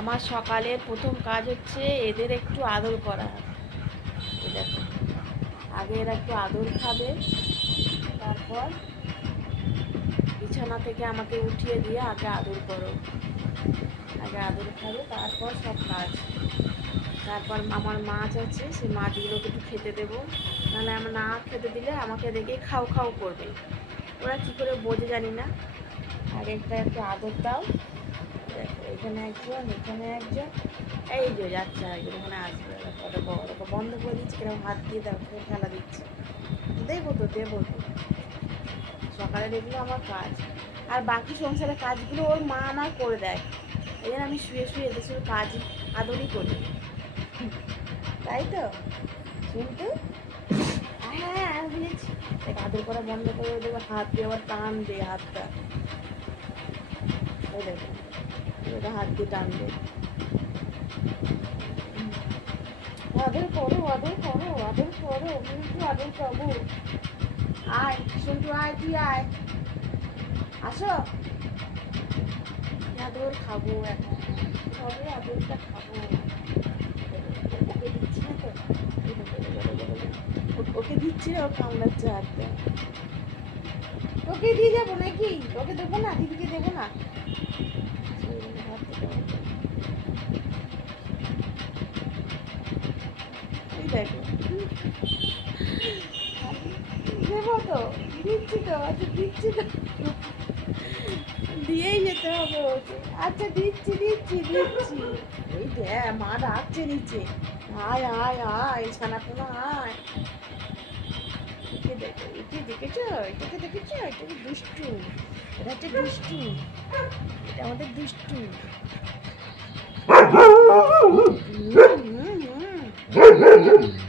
আমার সকালের প্রথম কাজ হচ্ছে এদের একটু আদর করা। দেখো, আগে এরা একটু আদর খাবে, তারপর বিছানা থেকে আমাকে উঠিয়ে দিয়ে আগে আদর করো, আগে আদর খাবে, তারপর সব কাজ। তারপর আমার মাছ আছে, সেই মাছগুলোকে একটু খেতে দেবো, নাহলে আমার না খেতে দিলে আমাকে দেখে খাও খাও করবে। ওরা কী করে বোঝে জানি না। আর একটা একটু আদর দাও। দেখো, এখানে একজন, এখানে একজন, এই যে যাচ্ছে আরেকজন, এখানে আসবে। ওটা বন্ধ করে দিচ্ছে, কিরকম হাত দিয়ে দেখো খেলা দিচ্ছে। দেবো তো, দেবো তো। সকালে এগুলো আমার কাজ। আর বাকি সংসারের কাজগুলো ওর মা আমার করে দেয়। এই জন্য আমি শুয়ে শুয়ে এদের শুধু কাজ আদরই করি, তাই তো কিন্তু। হ্যাঁ, আমি বুঝেছি। আদর করা বন্ধ করে দেবো, হাত দিয়ে আবার টান দে হাতটা। ওই দেখো, ওটা হাত দিয়ে টানবে। আদর করো, আদর করো, আদর করো, কিন্তু আদর খাবো। আয় সন্টু, আয়, তুই আয়, আসো। আদর খাবো এখন, সবে আদরটা খাবো। ওকে দিচ্ছি না তো, ওকে দিচ্ছি না, ও কামড়াচ্ছে হাতটা। ওকে দিয়ে যাবো নাকি? ওকে দেবো না, দিদিকে দেবো না। দেখো, দেবো তো, দিচ্ছি তো, আচ্ছা দিচ্ছি তো, দিয়েই যেতে হবে ওকে। আচ্ছা দিচ্ছি দিচ্ছি দিচ্ছি। এই দেখ, মা ডাকছে নিচে, আয় আয় আয় ছানাপোনা আয়। একে দেখো, একে দেখেছো, এটাকে দেখেছো, এটাকে দুষ্টু, এটা হচ্ছে দুষ্টু, এটা আমাদের দুষ্টু। হুম হুম হুম।